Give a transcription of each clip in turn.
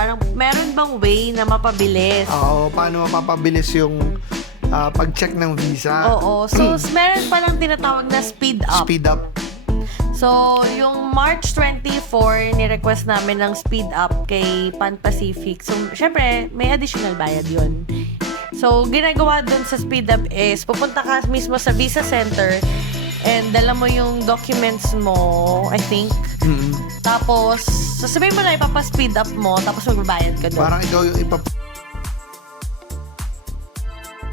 parang meron bang way na mapabilis? Oo, paano mapapabilis yung pag-check ng visa? Oo. So, meron palang tinatawag na speed up. Speed up. So, yung March 24, ni-request namin ng speed up kay Pan Pacific. So, syempre, may additional bayad yun. So, ginagawa dun sa speed up is, pupunta ka mismo sa visa center and dala mo yung documents mo, I think. Tapos, sasabihin mo na ipapa-speed up mo, tapos magbabayad ka dun. Parang ikaw yung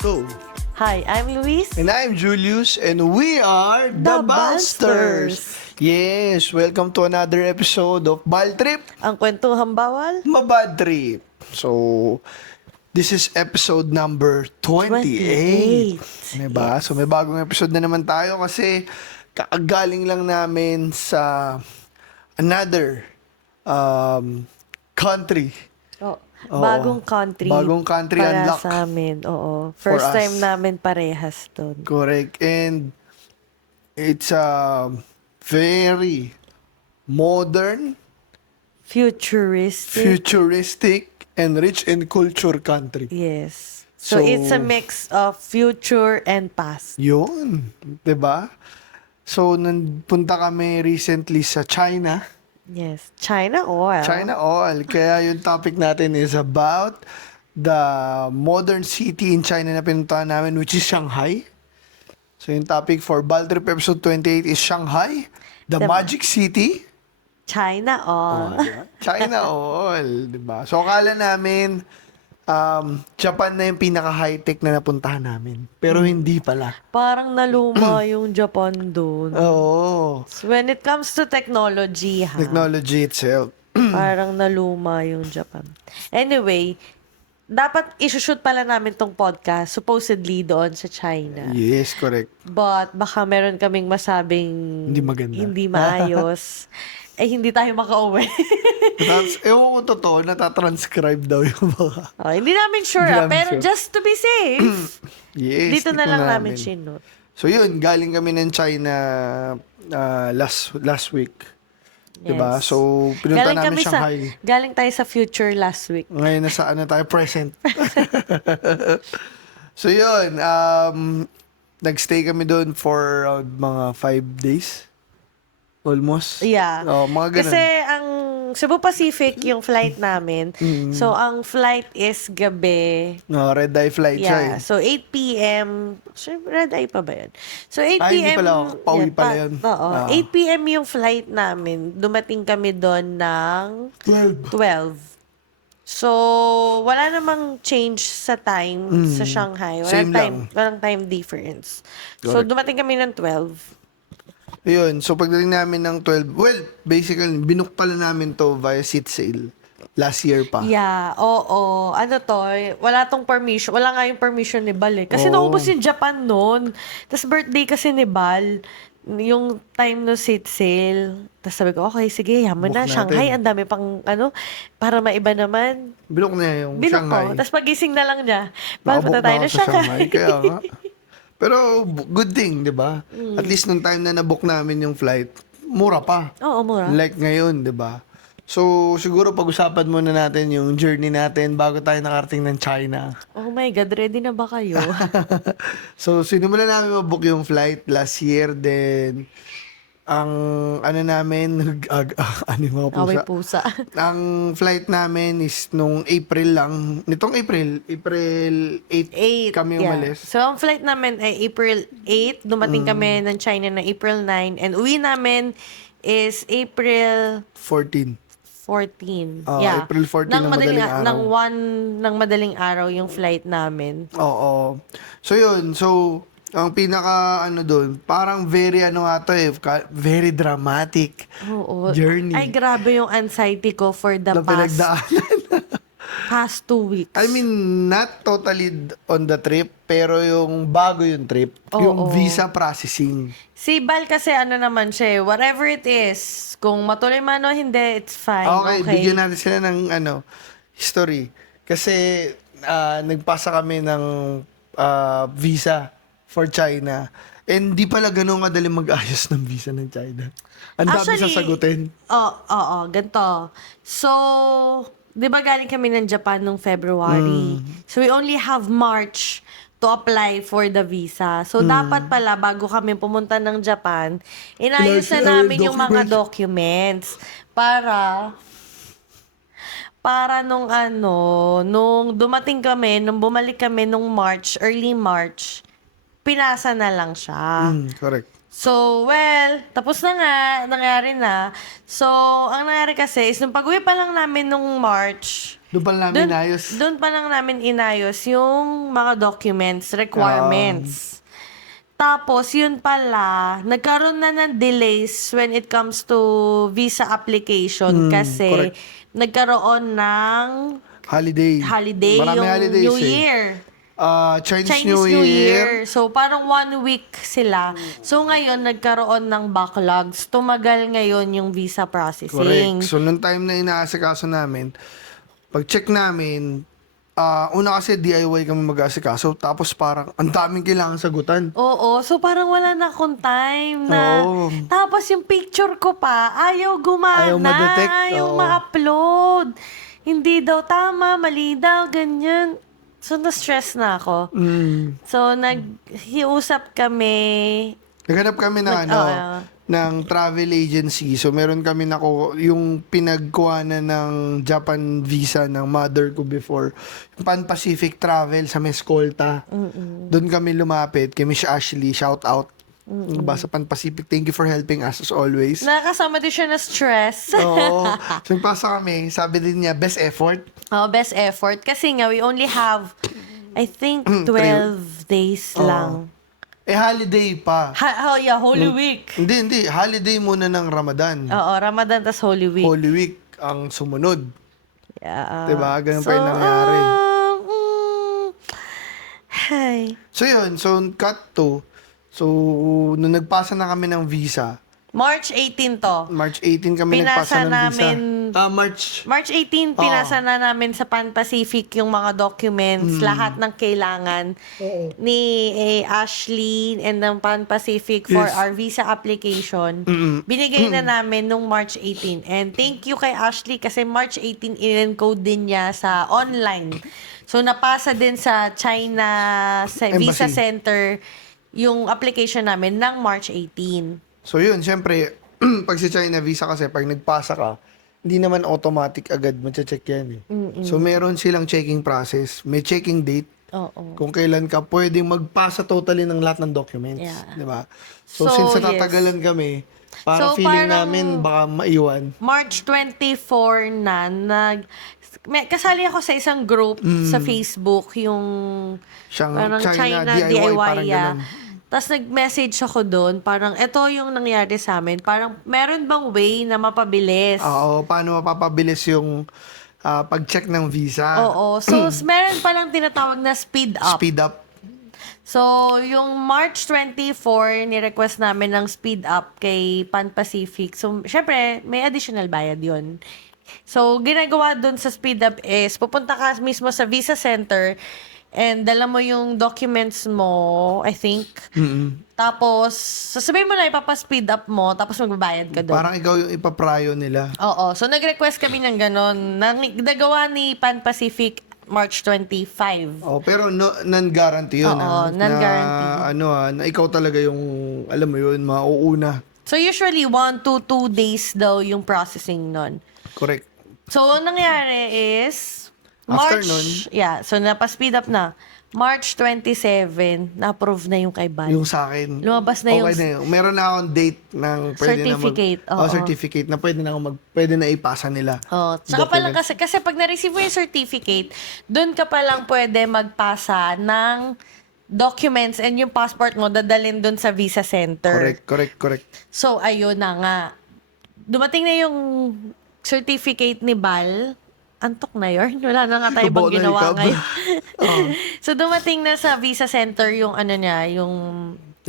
So, Hi, I'm Luis. and I'm Julius, and we are The The Balsters. Yes, welcome to another episode of Bal Trip, Ang kwentuhang bawal? Mabad Trip. So, this is episode number 28. 28. Diba? So, may bagong episode na naman tayo kasi kakagaling lang namin sa another country. Oh, Oo. bagong country. Bagong country para unlock. sa amin. Oo. For First us. time namin parehas doon. Correct. And it's a very modern, futuristic, and rich in culture country. Yes. So, So, it's a mix of future and past. Yun. 'Di ba? So, nagpunta kami recently sa China. Yes. China oil. China All. Kaya yung topic natin is about the modern city in China na pinuntahan namin, which is Shanghai. So, yung topic for Bal Trip episode 28 is Shanghai, the Magic City. China oil. Diba? China All. Diba? So, akala namin, Japan na yung pinaka-high-tech na napuntahan namin. Pero hindi pala. Parang naluma yung Japan doon. Oo. So, when it comes to technology, ha? Technology itself. Parang naluma yung Japan. Anyway, dapat isushoot pala namin tong podcast supposedly doon sa China. Yes, correct. But baka meron kaming masabing Hindi maganda. hindi maayos. Hindi tayo makauwi. Tapos, ewan ko totoo, natatranscribe daw yung mga... Hindi namin sure, Hindi namin pero sure. just to be safe, Yes, dito na tignan lang namin sinut. So yun, galing kami ng China last week. Diba? Yes. So, pinunta namin Shanghai. Galing tayo sa future last week. Ngayon nasa ano tayo, present. So yun, nagstay kami doon for mga 5 days. Almost. Yeah. Mga ganun. Kasi ang Cebu Pacific yung flight namin. So, ang flight is gabi. No, red eye flight siya eh. Yeah. So, 8 p.m. Red eye pa ba yun? So, 8 Ay, hindi p.m. pala. Pauwi pala yun. Oo. 8 p.m. yung flight namin. Dumating kami doon ng 12. So, wala namang change sa time sa Shanghai. Same lang. Walang time difference. So, Correct. dumating kami ng 12. Yun, so pagdating namin ng 12, well, basically, binook pala namin to via seat sale. Last year pa. Yeah, oo. Ano to, wala tong permission. Wala nga yung permission ni Bal eh. Kasi Oo. naubos yung Japan noon. Tapos birthday kasi ni Bal, yung time no seat sale. Tapos sabi ko, okay, sige, yaman Book na. natin. Shanghai, ang dami pang para maiba naman. Binook niya yung Binok Shanghai. ko. Tapos pagising na lang niya, Bal, punta tayo na ako sa Shanghai. Kaya nga. Pero good thing, di ba? At least nung time na nabook namin yung flight, mura pa. Oo, mura. Like ngayon, di ba? So, siguro pag-usapan muna natin yung journey natin bago tayo nakarating ng China. Oh my God, ready na ba kayo? So, sinimulan namin mabook yung flight last year. Then, ang ano namin, ano yung mga pusa? Away pusa. Ang flight namin is nung April lang. Nitong April 8 kami umalis. So, ang flight namin ay April 8. Dumating kami ng China ng April 9. And uwi namin is April 14. 14. April 14 ng madaling araw. Ng madaling araw yung flight namin. Oo. So, yun. So, ang pinaka doon, parang very very dramatic Oo. journey. Ay, grabe yung anxiety ko for the na pinagdaanan. past 2 weeks. I mean, not totally on the trip, pero yung bago yung trip, yung visa processing. Si Bal kasi naman siya, whatever it is, kung matuloy man o hindi, it's fine. Okay, bigyan natin sila ng history. Kasi nagpasa kami ng visa for China. And di pala ganun kadali mag-ayos ng visa ng China. Ang dami Actually, sasagutin. Oo, ganito. So, di ba galing kami ng Japan nung February? So, we only have March to apply for the visa. So, dapat pala, bago kami pumunta ng Japan, inayos na namin yung mga documents para nung dumating kami, nung bumalik kami nung March, early March, pinasa na lang siya. Correct. So, well, tapos na nga, nangyari na. So, ang nangyari kasi is, nung pag-uwi pa lang namin nung March, Doon pa lang namin inayos. doon pa lang namin inayos yung mga documents, requirements. Tapos, yun pala, nagkaroon na ng delays when it comes to visa application kasi correct. nagkaroon ng Holiday. yung Maraming holidays New Year. Chinese Chinese New Year. So, parang 1 week sila. So, ngayon, nagkaroon ng backlogs. Tumagal ngayon yung visa processing. Correct. So, nung time na inaasikaso namin, pag-check namin, una kasi DIY kami mag-asikaso, tapos parang ang daming kailangan sagutan. Oo. So, parang wala na akong time na... Oo. Tapos, yung picture ko pa, ayaw gumana. Ayaw ma-detect. Ayaw Oo. ma-upload. Hindi daw tama, mali daw, ganyan. So, na-stress na ako. So, nag-hiusap kami. Naghanap kami ng travel agency. So, meron kami yung pinagkuhanan ng Japan visa ng mother ko before. Yung Pan-Pacific Travel sa Mescolta. Doon kami lumapit. Kay Miss Ashley, shout out. Sa Pan-Pacific. Thank you for helping us as always. Nakakasama din siya na stress. Oo. So, nagpasa kami. Sabi din niya, best effort. Oh, best effort. Kasi nga, we only have, I think, 12 days lang. Holiday pa. Yeah, Holy Week. Hindi. Holiday muna ng Ramadan. Oo, Ramadan tas Holy Week. Holy Week ang sumunod. Yeah. Diba? Ganun pa yung nangyari. Hi. So, yun. So, cut to. So, nung nagpasa na kami ng visa, March 18 to. March 18 kami Pinasa nagpasa ng namin, visa. March 18, pinasa na namin sa Pan Pacific yung mga documents, lahat ng kailangan ni Ashley and ng Pan Pacific for Yes. our visa application. Binigay na namin nung March 18. And thank you kay Ashley kasi March 18 in-encode din niya sa online. So, napasa din sa China Visa Embassy. Center yung application namin ng March 18. So, yun. Siyempre, pag si China visa kasi, pag nagpasa ka, hindi naman automatic agad check yan. So, meron silang checking process. May checking date. Oo. Kung kailan ka pwedeng magpasa totally ng lahat ng documents. Yeah. Di ba? So, So, since yes. natatagalan kami, parang So, feeling parang- namin baka maiwan. March 24 na, kasali ako sa isang group sa Facebook, yung parang China DIY, parang yeah. ganun. Tapos nag-message ako doon, parang ito yung nangyari sa amin. Parang meron bang way na mapabilis? Oo, paano mapapabilis yung pag-check ng visa? Oo. So, meron palang tinatawag na speed up. Speed up. So, yung March 24, ni-request namin ng speed up kay Pan Pacific. So, syempre, may additional bayad yon. So, ginagawa dun sa speed up is, pupunta ka mismo sa Visa Center and dala mo yung documents mo, I think. Tapos, sasabihin mo na ipapa-speed up mo, tapos magbabayad ka doon. Parang ikaw yung ipaprayo nila. Oo. So, nag-request kami ng ganon. Nagawa ni Pan Pacific March 25. Oh, pero non-guarantee yun. Oo, non-guarantee. Na ikaw talaga yung, alam mo yun, mauuna. So, usually, 1 to 2 days daw yung processing nun. Correct. So, ang nangyari is, After March, nun, so, napa-speed up na. March 27, na-approve na yung kay Ban. yung sa akin. Lumabas na yung Okay na yun. Meron na akong date ng certificate. Na Oo. certificate na pwede na ipasa nila. Oh, tsaka pa lang Document. kasi pag na-receive mo yung certificate, doon ka pa lang pwede magpasa ng documents and yung passport mo dadalhin doon sa Visa Center. Correct. So, ayun na nga. Dumating na yung certificate ni Bal. Antok na yun. Wala na nga tayo bang Tubo na ginawa ikaw. ngayon. So, dumating na sa Visa Center yung yung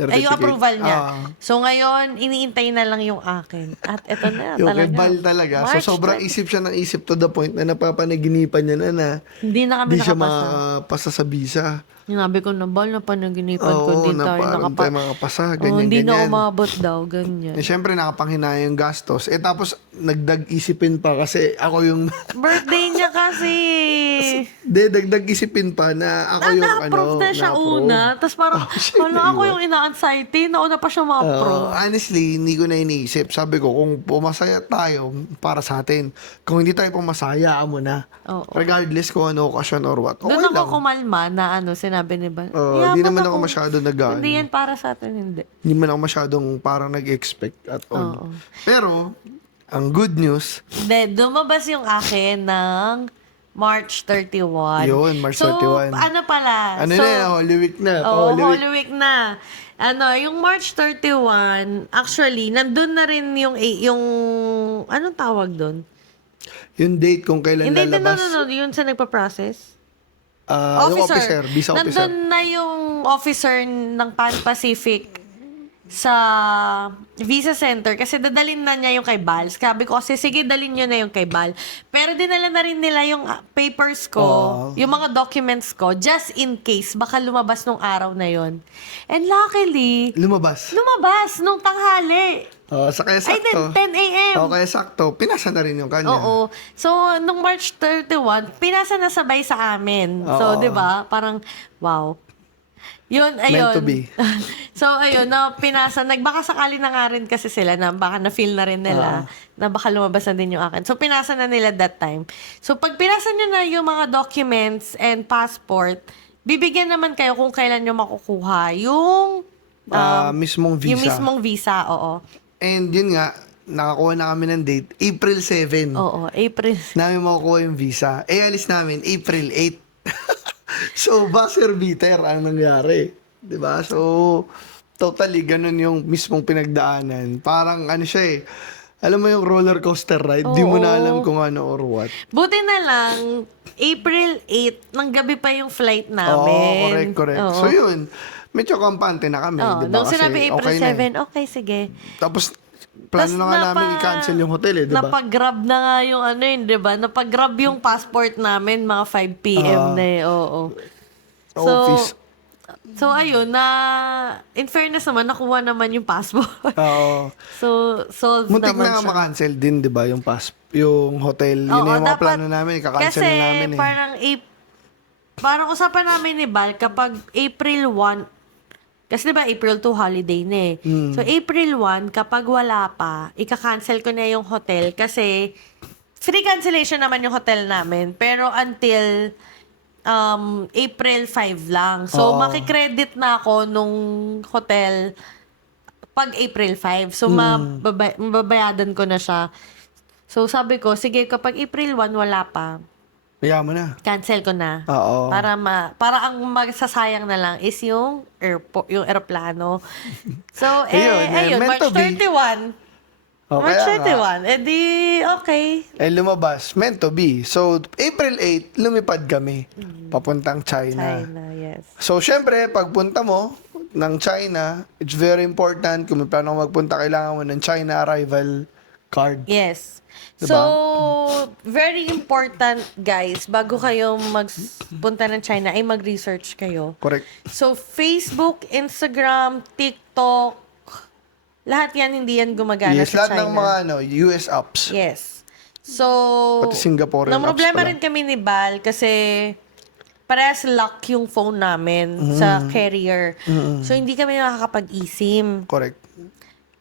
Ay, yung approval niya. Ah. So, ngayon, iniintay na lang yung akin. At eto na, Yung talaga. kay Bal talaga. March So, sobrang 20. isip siya ng isip to the point na napapanaginipan niya na Hindi na kami di siya nakapasa. makapasa sa visa. Sinabi ko na, Bal, napanaginipan ko, Oo, hindi tayo parang tayo makapasa, Oh, hindi na ganyan. umabot daw, ganyan. Eh, syempre, nakapanghinaya yung gastos. Tapos, nagdag isipin pa kasi ako yung... Birthday niya kasi. dagdag isipin pa na ako yung Na-approve na siya na-approve. una. Tapos parang, shit, wala ako naiwan. yung ina-anxiety. Nauna pa siya ma-approve. Honestly, hindi ko na iniisip. Sabi ko, kung pumasaya tayo, para sa atin. Kung hindi tayo pumasaya, mo na. Oo. Regardless kung ano occasion or what. Okay Doon ako lang. kumalma na sinabi ni Bal. Hindi "Yaman naman ako masyado Hindi yan para sa atin, hindi. Hindi man ako masyadong parang nag-expect at all. Oo. Pero, ang good news, Then, lumabas yung akin ng March 31. Yun, March so, 31. ano pala? ano so, na, Holy Week na. Oo, Holy Week. Holy Week na. Yung March 31, actually, nandun na rin yung anong tawag doon? Yung date kung kailan Hindi, lalabas. no, yun sa nagpa-process. Yung officer, visa officer. Nandun na yung officer ng Pan Pacific sa visa center kasi dadalhin na niya yung kay Bal. Sabi ko kasi, sige, dalhin nyo na yung kay Bal. Pero dinala na rin nila yung papers ko, yung mga documents ko, just in case, baka lumabas nung araw na yon. And luckily, Lumabas. nung tanghali. Sa kaya Ay, sakto. 10 a.m. Kaya sakto. Pinasa na rin yung kanya. Oo. So, nung March 31, pinasa na sabay sa amin. So, Oo. di ba? Parang, wow. Yun, ayun. Meant to be. So, ayun, na pinasa. Nagbaka sakali na nga rin kasi sila na baka na-feel na rin nila na baka lumabas na din yung akin. So, pinasa na nila that time. So, pag pinasa nyo na yung mga documents and passport, bibigyan naman kayo kung kailan nyo makukuha yung Mismong visa. yung mismong visa, oo. And yun nga, nakakuha na kami ng date, April 7. Oo, April. Namin makukuha yung visa. Alis namin, April 8. So, buzzer beater ang nangyari. 'Di ba? So, totally, ganun yung mismong pinagdaanan. Parang ano siya eh, alam mo yung roller coaster ride, di mo na alam kung ano or what. Buti na lang, April 8, ng gabi pa yung flight Oo, namin. correct. Oo. So, yun. Medyo kampante na kami, Oo, di ba? nung sinabi Kasi April okay na eh. 7, okay, sige. Tapos, plano na nga namin i-cancel yung hotel eh, di ba? Napag-grab na nga yung di ba? Napag-grab yung passport namin, mga 5 p.m. na eh, oo. Sa office. So, ayun, in fairness naman, nakuha naman yung passport. Oo. So, solved Muntik naman na nga siya. ma-cancel din, di ba? Yung hotel. Yun Oo, na yung mga dapat- plano namin. Kakancel na namin eh. Parang usapan namin ni Bal kapag April 1, kasi diba April 2 holiday na eh. So April 1, kapag wala pa, ika-cancel ko na yung hotel kasi free cancellation naman yung hotel namin. Pero until April 5 lang. So Oo. makikredit na ako nung hotel pag April 5. So mababayadan ko na siya. So sabi ko, sige, kapag April 1 wala pa, Kaya mo na. cancel ko na. Oo. Para ang magsasayang na lang is yung yung eroplano. So, ayun, meant March to be. 31. O, March kaya nga. 31. Di, okay. Lumabas. Meant to be. So, April 8, lumipad kami. Papuntang China. China, yes. So, syempre, pagpunta mo ng China, it's very important. Kung may plano kang magpunta, kailangan mo ng China arrival card. Yes. Diba? So, very important, guys, bago kayo magpunta ng China, ay mag-research kayo. Correct. So, Facebook, Instagram, TikTok, lahat yan, hindi yan gumagana Yes, sa lahat China. ng mga US apps. Yes. So, Pati Singaporean nang apps problema pala. rin kami ni Bal kasi parehas lock yung phone namin sa carrier. So, hindi kami nakakapag-eSIM. Correct.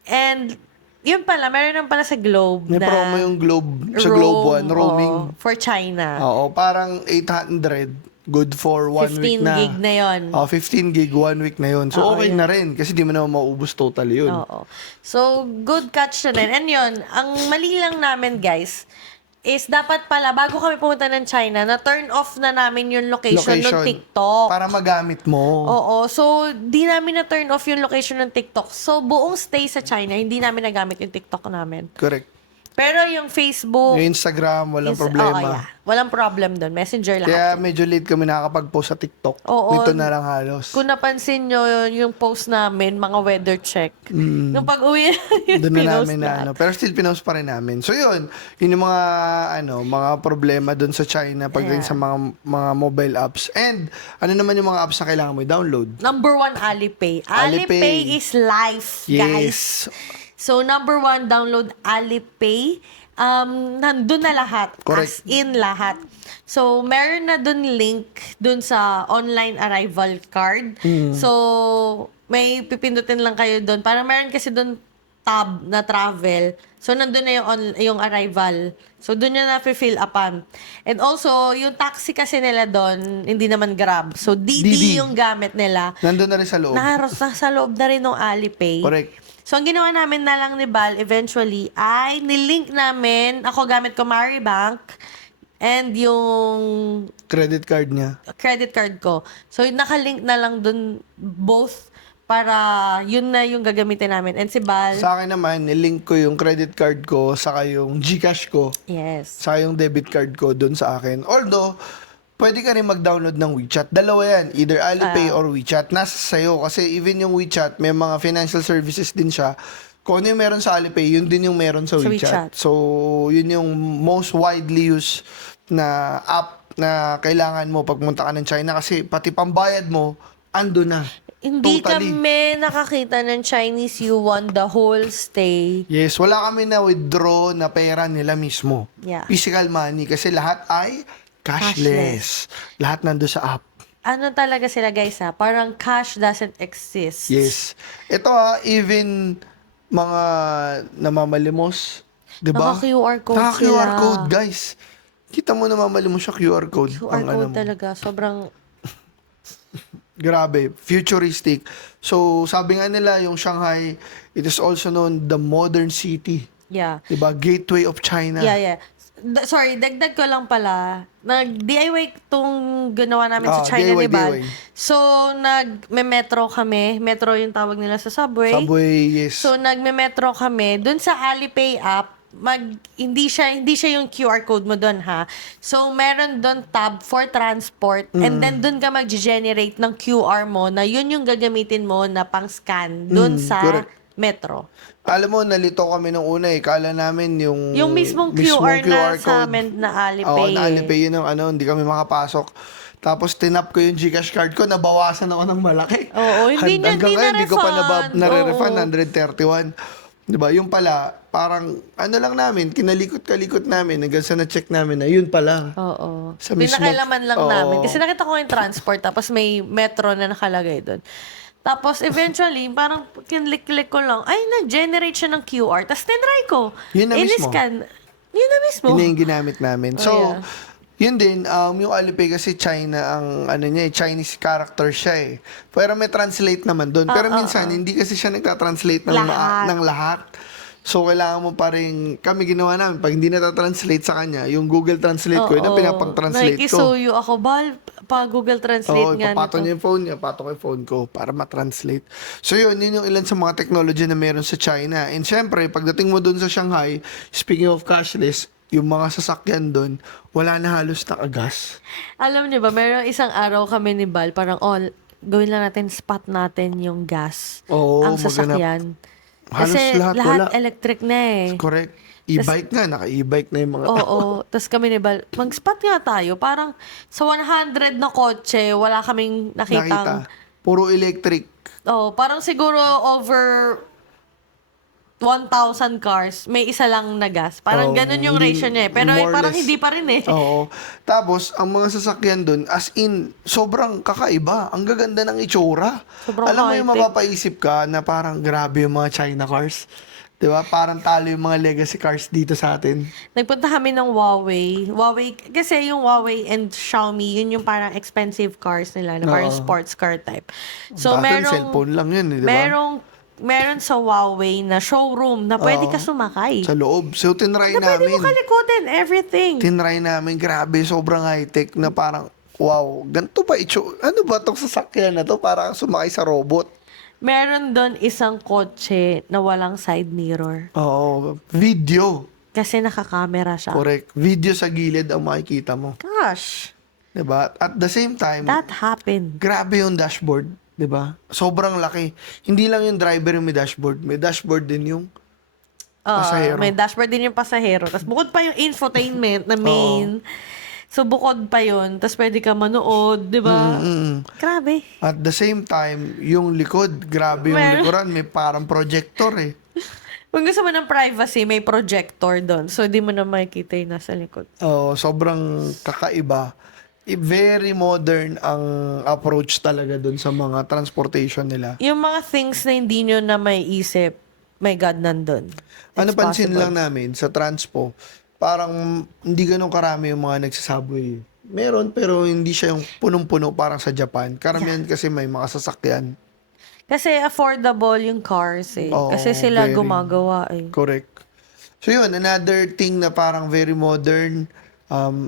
And, yun pala, meron naman pala sa Globe May na promo yung Globe, sa Globe One, roaming. for China. Oo, parang 800, good for 1 week 15 na. gig na yun. 15 gig, 1 week na yun. So, Oo, okay yun. na rin kasi di mo naman maubos totally yun. Oo. So, good catch na rin. And yun, ang mali lang namin, guys, is dapat pala, bago kami pumunta ng China, na-turn off na namin yung location ng TikTok. Para magamit mo. Oo. So, di namin na-turn off yung location ng TikTok. So, buong stay sa China, hindi namin nagamit yung TikTok namin. Correct. Pero yung Facebook, Yung Instagram, walang Oo, problema. yeah. Walang problem doon. Messenger lahat. Kaya medyo late kami nakakapag-post sa TikTok. Oo. Nito na lang halos. Kung napansin nyo yung post namin, mga weather check. Nung pag-uwi, yun Doon na pinost namin lahat. Pero still pinost pa rin namin. So yun yung mga mga problema doon sa China pagdating sa mga mobile apps. And ano naman yung mga apps na kailangan mo i-download? Number 1, Alipay. Alipay. Alipay is life, guys. Yes. So, number 1, download Alipay. Nandun na lahat. Correct. As in lahat. So, meron na dun link dun sa online arrival card. So, may pipindutin lang kayo dun. Parang meron kasi dun tab na travel. So, nandun na yung arrival. So, dun yung na-fill upan. And also, yung taxi kasi nila dun, hindi naman Grab. So, Didi. Didi yung gamit nila. Nandun na rin sa loob. Nasa loob na rin ng Alipay. Correct. So, ang ginawa namin na lang ni Bal, eventually, ay nilink namin, ako gamit ko Maribank, and yung Credit card niya. credit card ko. So, nakalink na lang dun both para yun na yung gagamitin namin. And si Bal, Sa akin naman, nilink ko yung credit card ko saka yung GCash ko yes. saka yung debit card ko doon sa akin. Although, pwede ka rin mag-download ng WeChat. Dalawa yan. Either Alipay or WeChat. Nasa sayo. Kasi even yung WeChat, may mga financial services din siya. Kung ano yung meron sa Alipay, yun din yung meron sa WeChat. WeChat. So, yun yung most widely used na app na kailangan mo pag punta ka ng China. Kasi pati pambayad mo, ando na. Hindi Totally. kami nakakita ng Chinese yuan the whole stay. Yes, wala kami na withdraw na pera nila mismo. Yeah. Physical money. Kasi lahat ay cashless. Lahat nando sa app. Ano talaga sila guys ha? Parang cash doesn't exist. Yes. Ito even mga namamalimos, 'di ba? Naka-QR code Naka-QR sila. code, guys. Kita mo namamalimos siya QR code. QR Ang code mo. talaga. Sobrang Grabe, futuristic. So, sabi nga nila, yung Shanghai, it is also known the modern city. Yeah. 'Di ba? Gateway of China. Yeah. Sorry, dagdag ko lang pala. Nag-DIY tong ginawa namin sa China DIY, ni Bal. DIY. So, nag-metro kami. Metro yung tawag nila sa subway. Subway, yes. So, nagme-metro kami. Dun sa Alipay app, hindi siya yung QR code mo doon ha. So meron doon tab for transport and then doon ka mag-generate ng QR mo na yun yung gagamitin mo na pang-scan doon sa correct. metro. Alam mo, nalito kami nung una eh. Kala namin Yung mismong QR na sa amin na Alipay. Oo, na Alipay yun ang hindi kami makapasok. Tapos tinap ko yung GCash card ko, nabawasan ako ng malaki. Oo, hindi Hanggang ngayon, hindi ko pa na-refund. nare-refund, Oo. 131. Diba? Yung pala, parang lang namin, kinalikot-kalikot namin, hanggang sa na-check namin na yun pala. Oo. Sa mismo- Pinakailaman lang Oo. namin. Kasi nakita ko yung transport, tapos may metro na nakalagay doon. Tapos eventually, parang kinlik-klik ko lang, ay, nag-generate siya ng QR. Tapos tinry ko. Yun na mismo. In-scan. Yun na mismo. Yun na yung ginamit namin. So, yeah. yun din, yung Alipay kasi China, ang niya, Chinese character siya eh. Pero may translate naman doon. Pero minsan, hindi kasi siya nagta-translate ng lahat. So, kailangan mo pa rin, kami ginawa namin, pag hindi nata-translate sa kanya, yung Google Translate ko, yun ang pinapag-translate ko. Nakikisuyo ako, Bal, pa Google Translate nga ipapato nito. niya yung phone niya, pato ko yung phone ko para ma-translate. So yun yung ilan sa mga technology na meron sa China. And syempre, pagdating mo dun sa Shanghai, speaking of cashless, yung mga sasakyan dun, wala na halos nakagas. Alam niyo ba, meron isang araw kami ni Bal, parang, gawin lang natin, spot natin yung gas. Oo, ang sasakyan. Halos Kasi lahat wala. electric na eh. Correct. E-bike nga, naka-e-bike na yung mga tao. Oo. Tapos kami ni Bal, mag-spot nga tayo. Parang sa 100 na kotse, wala kaming nakitang... Puro electric. Oo, parang siguro over 1,000 cars, may isa lang na gas. Parang ganun yung ratio niya eh. Pero more or parang less. hindi pa rin eh. Oo. Tapos, ang mga sasakyan dun, as in, sobrang kakaiba. Ang gaganda ng itsura. Sobrang Alam mo yung high-tech. mapapaisip ka na parang grabe yung mga China cars. 'Di ba? Parang talo yung mga legacy cars dito sa atin. Nagpunta kami ng Huawei. Huawei, kasi yung Huawei and Xiaomi, yun yung parang expensive cars nila, na parang Oo. sports car type. So, Dati, merong... cellphone lang yun, di ba? Meron sa Huawei na showroom na pwede ka sumakay. Sa loob. So, tinry Na pwede mo namin. kalikutin, everything. Tinry namin. Grabe, sobrang high-tech na parang, wow, ganito ba ano ba itong sasakyan na to? Parang sumakay sa robot. Meron doon isang kotse na walang side mirror. Oo. Video. Kasi nakakamera siya. Correct. Video sa gilid ang makikita mo. Gosh, 'Di ba? At the same time, that happened. grabe yung dashboard. 'Di ba? Sobrang laki. Hindi lang yung driver yung may dashboard. May dashboard din yung pasahero. May dashboard din yung pasahero. Tapos bukod pa yung infotainment na main. So, bukod pa yun. Tapos pwede ka manood, di ba? Grabe. At the same time, yung likod, grabe yung likuran. May parang projector eh. Kung gusto mo ng privacy, may projector doon. So, di mo na makikita yung nasa likod. Sobrang kakaiba. Very modern ang approach talaga dun sa mga transportation nila. Yung mga things na hindi nyo na may isip, my God, nandun. Ano It's pansin possible. lang namin sa transpo, parang hindi ganun karami yung mga nagsasubway. Meron, pero hindi siya yung punong-puno parang sa Japan. Karamihan kasi may mga sasakyan. Kasi affordable yung cars eh. Oo, Kasi sila very. gumagawa eh. Correct. So yun, another thing na parang very modern.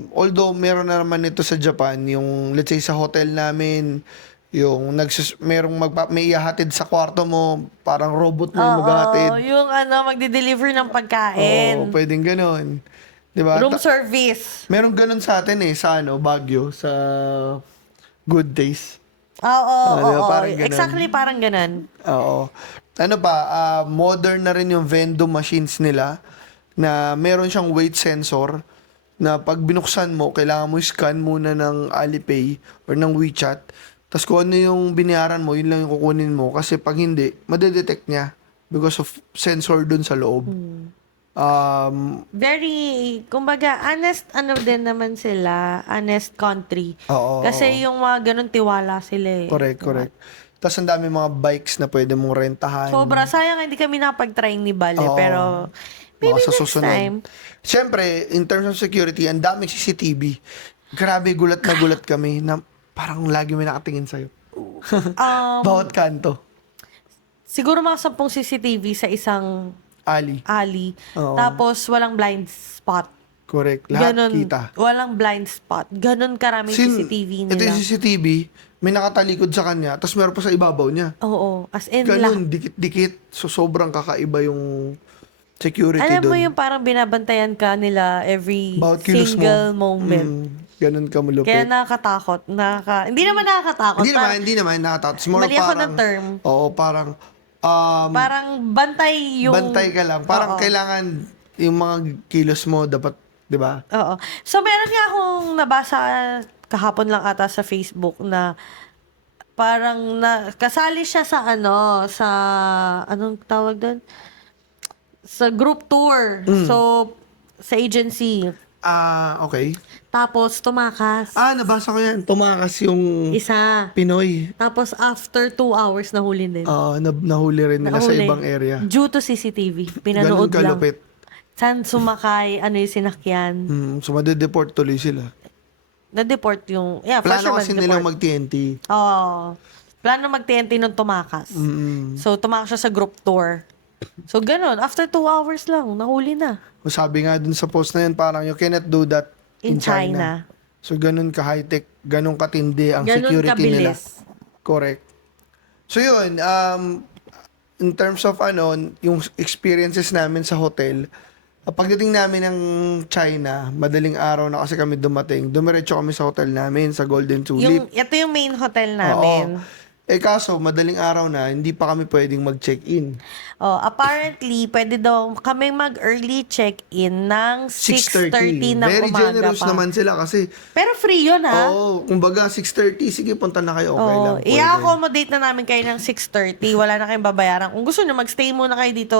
Although meron na naman ito sa Japan, yung let's say sa hotel namin, yung may ihahatid sa kwarto mo, parang robot na yung maghahatid. yung magde-deliver ng pagkain. Oo, pwedeng ganun. 'Di ba? Room service. Meron ganun sa atin eh, sa Baguio, sa Good Days. Oo. diba? Parang ganun. Exactly, parang ganun. Oo. Ano pa, modern na rin yung vending machines nila na meron siyang weight sensor na pag binuksan mo, kailangan mo scan muna ng Alipay or ng WeChat. Tapos kung ano yung binayaran mo, yun lang yung kukunin mo. Kasi pag hindi, madedetect niya because of sensor dun sa loob. Very, kumbaga, honest, din naman sila, honest country. Oo. Kasi yung mga ganun, tiwala sila eh. Correct. Tapos ang dami mga bikes na pwede mong rentahan. Sobra, sayang hindi kami napag-try ni Bale, Oo. pero maybe Baka sa next susunod. time. Siyempre, in terms of security, ang daming CCTV. Grabe, gulat na gulat kami na parang lagi may nakatingin sa'yo. Bawat kanto. Siguro mga 10 CCTV sa isang Ali. alley. Oo. Tapos, walang blind spot. Correct. Lahat Ganon, kita. walang blind spot. Ganon karaming CCTV nila. Ito yung CCTV, may nakatalikod sa kanya, tapos meron pa sa ibabaw niya. Oo, as in Ganun, dikit-dikit. So, sobrang kakaiba yung security Alam mo doon. yung parang binabantayan ka nila every Bawat kilos mo. single moment. Ganun ka malupit. Kaya nakakatakot. Hindi naman nakakatakot. Hindi naman nakatatos. More Mali ako parang, ng term. Oo, parang, Parang bantay yung... bantay ka lang. Parang kailangan yung mga kilos mo dapat, di ba? Oo. So, meron nga akong nabasa kahapon lang ata sa Facebook na parang kasali siya sa anong tawag doon? Sa group tour. So, sa agency. Okay. Tapos, tumakas. Nabasa ko yan. Tumakas yung Isa. Pinoy. Tapos, after 2 hours, nahuli din. Nahuli rin nila sa Nahuli. ibang area. Due to CCTV. Ganun Pinanood lang. kalupit. Saan sumakay, ano yung sinakyan. So, madedeport tuloy sila. Na-deport yung... Yeah, for Plano sure kasi mag-deport. nilang mag-TNT. Oo. Plano mag-TNT nung tumakas. So, tumakas siya sa group tour. So, ganun. After 2 hours lang, nahuli na. Sabi nga dun sa post na yun, parang you cannot do that in In China. So, ganun ka-high-tech, ganun katindi ang Ganun security nila. kabilis. Correct. So, yun, in terms of yung experiences namin sa hotel, pagdating namin ng China, madaling araw na kasi kami dumating, dumiretso kami sa hotel namin, sa Golden Tulip. Ito yung main hotel namin. Oo. Kaso, madaling araw na, hindi pa kami pwedeng mag-check-in. Apparently, pwede daw kami mag-early check-in ng 6:30 ng Very umaga generous pa. naman sila kasi, Pero free yun, ha? kumbaga 6:30, sige, punta na kayo, okay lang. Pwede. I-accommodate na namin kayo ng 6:30. Wala na kayong babayaran. Kung gusto nyo, magstay muna kayo dito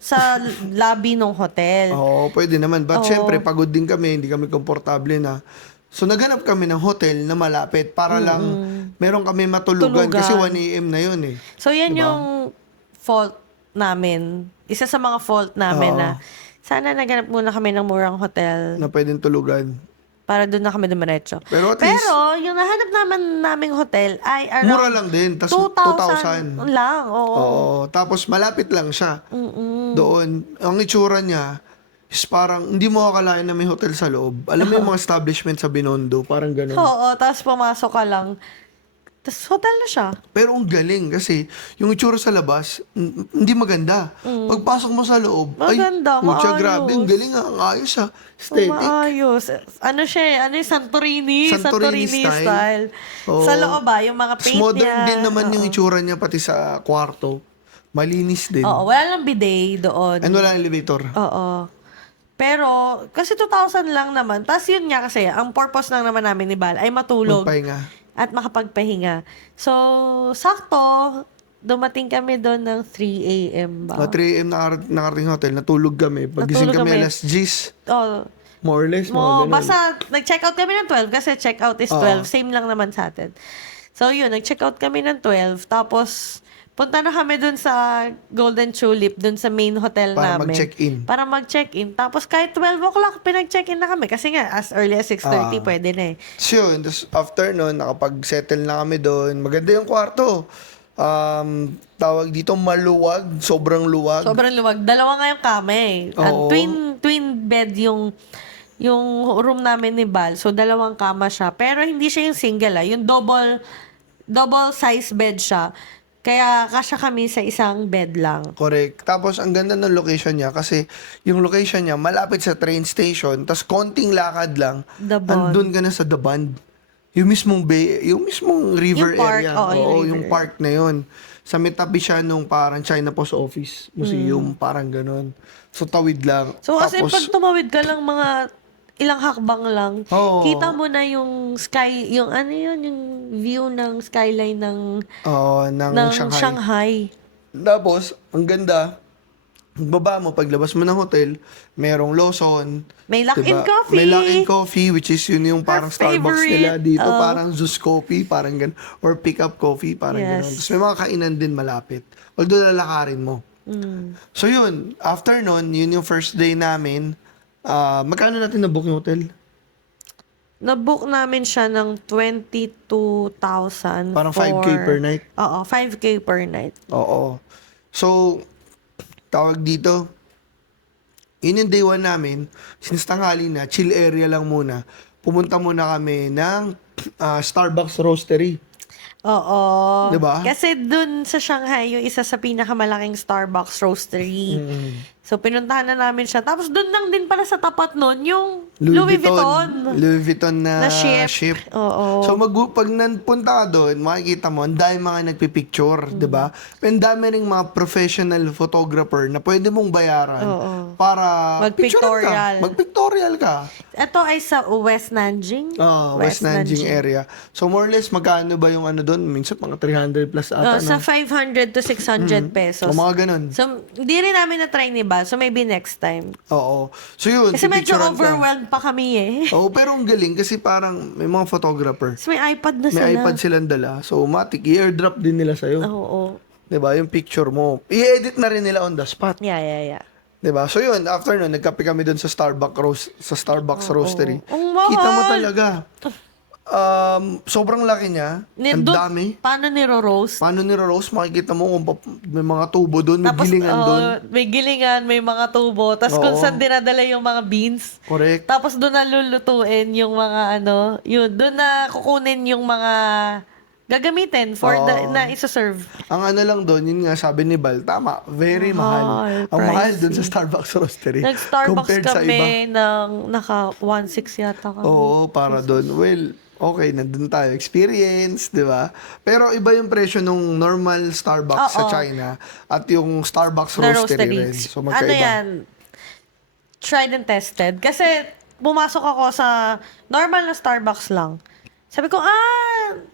sa lobby ng hotel. Oo, pwede naman. But syempre, pagod din kami, hindi kami komportable na. So, naghanap kami ng hotel na malapit para lang meron kami matulugan kasi 1 a.m. na yun eh. So, yan yung fault namin. Isa sa mga fault namin na sana naganap muna kami ng murang hotel Na pwedeng tulugan. para doon na kami dumiretso. Pero at least, yung nahanap naming hotel ay around mura lang din. Tas 2,000 lang. Oo. Oo. Tapos malapit lang siya. Doon. Ang itsura niya is parang hindi mo akalain na may hotel sa loob. Alam mo yung mga establishment sa Binondo, parang ganun. Oo, tapos pumasok ka lang. Tapos hotel na siya. Pero ang galing kasi yung itsura sa labas, hindi maganda. Pagpasok mo sa loob, Maganda, putya, maayos. grabe, ang galing ang ayos aesthetic. Maayos. Ano siya eh, ano yung Santorini? Santorini style. Oo. Sa loob yung mga Tapos paint modern niya. din naman yung itsura niya pati sa kwarto. Malinis din. Oo, wala lang bidet doon. And wala elevator. Oo. Pero, kasi 2,000 lang naman. Tapos yun nga kasi, ang purpose lang naman namin ni Bal ay matulog Magpahinga. at makapagpahinga. So, sakto, dumating kami doon ng 3 a.m. ba? 3 a.m. nakarating hotel, natulog kami. Pagising Natulog kami kami. alas 10. Oh, More or less, mga ganun. basta nag-check out kami ng 12 kasi check out is 12. Same lang naman sa atin. So, yun, nag-check out kami ng 12. Tapos, punta na kami dun sa Golden Tulip, dun sa main hotel Para namin. mag-check-in. Para mag-check-in. Tapos, kahit 12 o'clock, pinag-check-in na kami. Kasi nga, as early as 6:30, pwede na eh. So yun, tapos after nun, nakapag-settle na kami doon. Maganda yung kwarto. Tawag dito, maluwag. Sobrang luwag. Sobrang luwag. Dalawa nga yung kama eh. Oo. Twin bed yung room namin ni Bal. So, dalawang kama siya. Pero hindi siya yung single Yung double size bed siya. Kaya kasya kami sa isang bed lang. Correct. Tapos, ang ganda ng location niya kasi yung location niya malapit sa train station, tapos konting lakad lang, The Bond. andun ka na sa The Bond. Yung mismong bay, yung mismong river Yung park, area. oo, yung river yung park na yun. Sa may tabi siya nung parang China Post Office Museum, parang ganun. So, tawid lang. So, as in, pag tumawid ka lang mga ilang hakbang lang, Oo. kita mo na yung sky, yung ano yun, yung view ng skyline ng ng Shanghai. Shanghai. Tapos, ang ganda, baba mo, paglabas mo ng hotel, merong Lawson. May lock-in coffee. May lock-in coffee, which is yun yung parang Our Starbucks favorite. nila dito. Oh. Parang Zeus Coffee, parang ganun. Or Pick Up Coffee, parang Yes. ganun. Tapos may mga kainan din malapit. Although lalakarin mo. So yun, after nun, yun yung first day namin. Magkano natin na-book yung hotel? Na-book namin siya ng 22,000 Parang 5K per night. Oo, 5K per night. Oo. So, tawag dito, yun yung day 1 namin, since tanghali na, chill area lang muna, pumunta muna kami ng Starbucks Roastery. Oo. Diba? Kasi dun sa Shanghai, yung isa sa pinakamalaking Starbucks roastery. So, pinuntahan na namin siya. Tapos dun lang din pala sa tapat nun, yung Louis Vuitton. Louis Vuitton na, Na ship. Oo. So, pag nanpunta ka doon, makikita mo, ang dami mga nagpipicture, di ba? Ang dami ring mga professional photographer na pwede mong bayaran Oo. para Mag-pictorial. Mag-pictorial ka. Ito ay sa West Nanjing. West Nanjing area. So, more or less, magkano ba yung ano doon? Minsan, mga 300 plus ata, Sa no? 500 to 600 pesos. O mga ganun. So, hindi rin namin na-try ni Bal. So, maybe next time. Oo. So, yun. Kasi medyo pipicturean ka. overwhelmed pa kami eh. Oo, pero ang galing kasi parang may mga photographer. Tapos may iPad na sila. May iPad silang dala. So, matik, i-airdrop din nila sa'yo. Oo. Diba? Yung picture mo. I-edit na rin nila on the spot. Yeah. Diba? So, yun. After nun, nagkape kami dun sa Starbucks Roastery. Ang mahal! Kita mo talaga. Sobrang laki niya. Ang dami. Paano niro-roast? Paano niro-roast? Makikita mo kung may mga tubo doon, may Tapos, gilingan doon. may gilingan, may mga tubo. Tapos kung Oo. saan dinadala yung mga beans. Correct. Tapos doon na lulutuin yung mga doon na kukunin yung mga gagamitin for na isa-serve. Ang ano lang doon, yun nga sabi ni Bal, tama, very mahal. Mahal, Ang mahal pricey. doon sa Starbucks Roastery. Nag-Starbucks compared sa iba. kami ng naka 1.6 yata kami. Oo, para doon. Well, okay, nandun tayo. Experience, di ba? Pero iba yung presyo nung normal Starbucks sa Oo. China at yung Starbucks Na Roastery rin. roasteries. So, Ano magkaiba. yan? Tried and tested. Kasi pumasok ako sa normal na Starbucks lang. Sabi ko,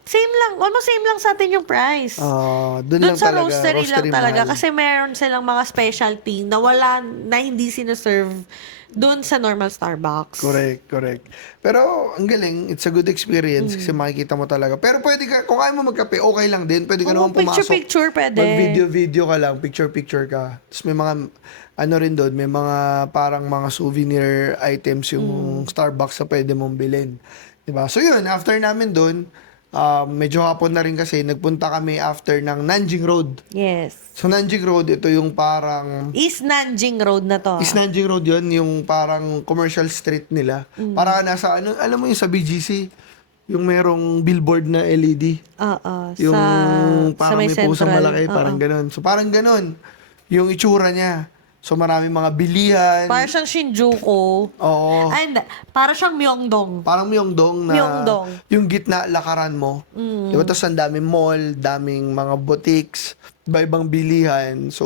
same lang. Almost same lang sa atin yung price. Doon Doon lang sa talaga. roastery lang talaga. mahal. Kasi meron silang mga specialty na hindi sinaserve doon sa normal Starbucks. Correct. Pero, ang galing. It's a good experience kasi makikita mo talaga. Pero pwede ka, kung ayaw mo magkape, okay lang din. Pwede ka naman pumasok. Picture, pwede. Mag-video ka lang. Picture ka. Tapos may mga, ano rin doon, may mga parang mga souvenir items yung Starbucks na pwede mong bilhin. Diba? So yun, after namin doon, medyo hapon na rin kasi, nagpunta kami after ng Nanjing Road. Yes. So Nanjing Road, ito yung parang... East Nanjing Road na to. East Nanjing Road yun, yung parang commercial street nila. Para ka nasa, alam mo yung sa BGC, Yung merong billboard na LED. Oo. Yung sa parang may may pusong central. malaki, parang Oo. ganun. So parang ganun yung itsura niya. So maraming mga bilihan. Para siyang Shinjuku. Oo. And para siyang Myeongdong. Parang Myeongdong na Myeongdong. yung gitna lakaran mo. Di ba? Tapos ang daming mall, daming mga boutiques, iba-ibang bilihan. So,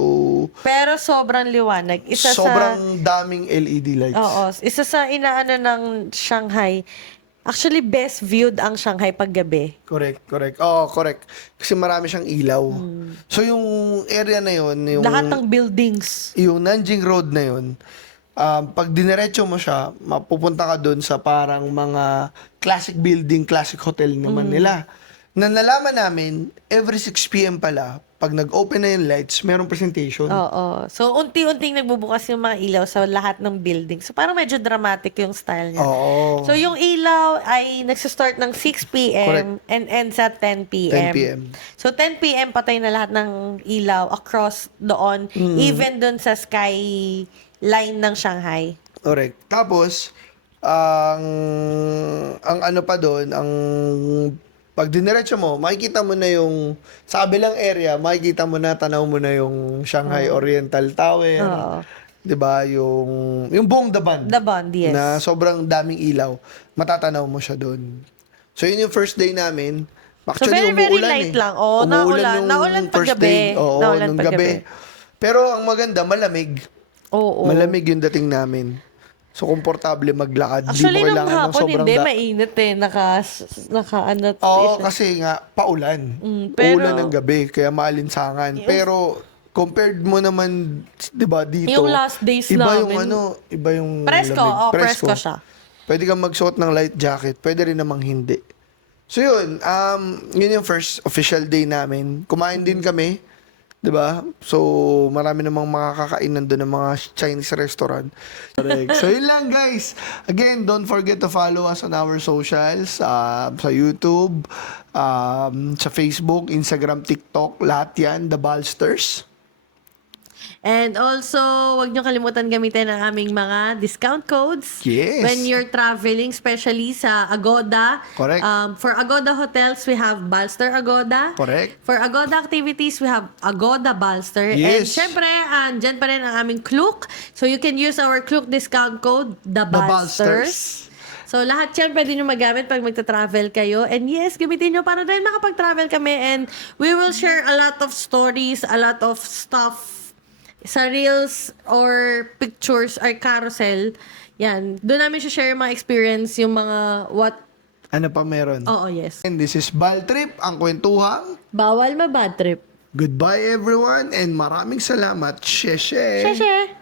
Pero sobrang liwanag. sobrang daming LED lights. Oo. Isa sa inaano ng Shanghai. Actually, best viewed ang Shanghai paggabi. Correct, correct. Oo, correct. Kasi marami siyang ilaw. So, yung area na yun, yung, Lahat ng buildings. yung Nanjing Road na yun, pag diniretso mo siya, mapupunta ka dun sa parang mga classic building, classic hotel naman nila. Na nalaman namin, every 6 p.m. pala, pag nag-open na yung lights, merong presentation. Oo. So, unti-unting nagbubukas yung mga ilaw sa lahat ng building. So, parang medyo dramatic yung style niya. Oo. So, yung ilaw ay nagsistart ng 6 p.m. and ends at 10 p.m. 10 p.m. So, 10 p.m. patay na lahat ng ilaw across doon, even doon sa sky line ng Shanghai. Correct. Tapos, ang ano pa doon, ang pag diniretso mo, makikita mo na yung sa kabilang area, makikita mo na, tanaw mo na yung Shanghai Oriental Tower. Oo. 'Di ba? Yung buong Daban. The Bond, yes. Na sobrang daming ilaw. Matatanaw mo siya doon. So, yun yung first day namin. Actually, very, very umuulan light lang. Oo, naulan. yung Naulan first paggabi. day. Oo, Naulan nung paggabi. gabi. Pero ang maganda, malamig. Oo. Malamig yung dating namin. So, komportable maglakad. Actually, Di mo nung kailangan ng hapon, sobrang hindi. Mainit eh. Naka Oo, kasi nga, paulan. pero- Uulan ng gabi, kaya maalinsangan. Pero, compared mo naman, di ba, dito, Yung last days iba yung namin- iba yung Presko. lamig. Oo, presko siya. Pwede kang magsuot ng light jacket, pwede rin namang hindi. So yun, yun yung first official day namin. Kumain din kami, di ba? So, marami namang makakakainan doon ng mga Chinese restaurant. Correct. So yun lang guys. Again, don't forget to follow us on our socials, sa YouTube, sa Facebook, Instagram, TikTok, lahat yan, The Balsters. And also, wag nyo kalimutan gamitin ang aming mga discount codes. Yes. When you're traveling, especially sa Agoda. Correct. For Agoda hotels, we have Balster Agoda. Correct. For Agoda activities, we have Agoda Balster. And Yes. syempre, andyan pa rin ang aming Klook. So you can use our Klook discount code, The Balsters. So, lahat yan pwede nyo magamit pag magta-travel kayo. And yes, gamitin nyo para rin makapag-travel kami. And we will share a lot of stories, a lot of stuff sa reels or pictures or carousel. Yan. Doon namin share yung mga experience, yung mga what... Ano pa meron? Oo, yes. And this is Bal Trip, ang kwentuhang. Bawal ma-bad trip. Goodbye everyone and maraming salamat. Sheshe! Sheshe!